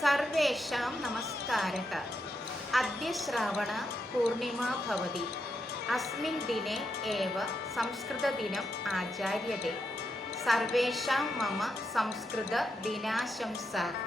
സർവേഷാം നമസ്കാര. അദ്യ ശ്രാവണ പൂർണിമ ഭവതി. അസ്മിൻ ദിനെ ഏവ സംസ്കൃതദിനം ആചാര്യതേ. സർവേഷാം മമ സംസ്കൃത ദിനാശംസാക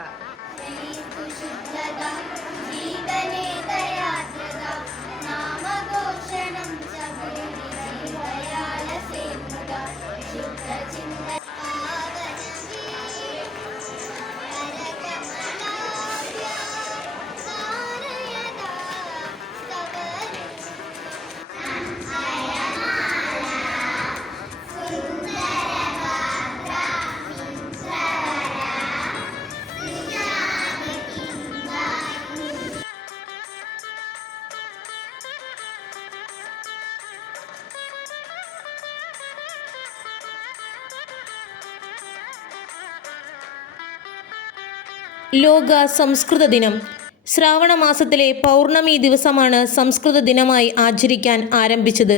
ലോക സംസ്കൃത ദിനം. ശ്രാവണ മാസത്തിലെ പൗർണമി ദിവസമാണ് സംസ്കൃത ദിനമായി ആചരിക്കാൻ ആരംഭിച്ചത്.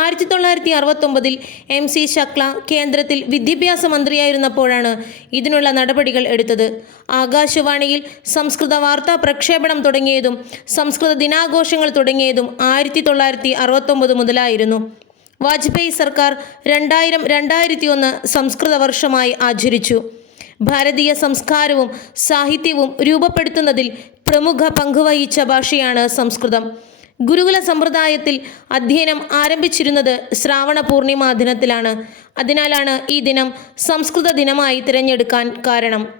ആയിരത്തി തൊള്ളായിരത്തി അറുപത്തൊമ്പതിൽ എം സി ശക്ല കേന്ദ്രത്തിൽ വിദ്യാഭ്യാസ മന്ത്രിയായിരുന്നപ്പോഴാണ് ഇതിനുള്ള നടപടികൾ എടുത്തത്. ആകാശവാണിയിൽ സംസ്കൃത വാർത്താ പ്രക്ഷേപണം തുടങ്ങിയതും സംസ്കൃത ദിനാഘോഷങ്ങൾ തുടങ്ങിയതും ആയിരത്തി തൊള്ളായിരത്തി അറുപത്തൊമ്പത് മുതലായിരുന്നു. വാജ്പേയി സർക്കാർ രണ്ടായിരം രണ്ടായിരത്തി ഒന്ന് സംസ്കൃത വർഷമായി ആചരിച്ചു. ഭാരതീയ സംസ്കാരവും സാഹിത്യവും രൂപപ്പെടുത്തുന്നതിൽ പ്രമുഖ പങ്കുവഹിച്ച ഭാഷയാണ് സംസ്കൃതം. ഗുരുകുല സമ്പ്രദായത്തിൽ അധ്യയനം ആരംഭിച്ചിരുന്നത് ശ്രാവണ പൂർണിമ ദിനത്തിലാണ്. അതിനാലാണ് ഈ ദിനം സംസ്കൃത ദിനമായി തിരഞ്ഞെടുക്കാൻ കാരണം.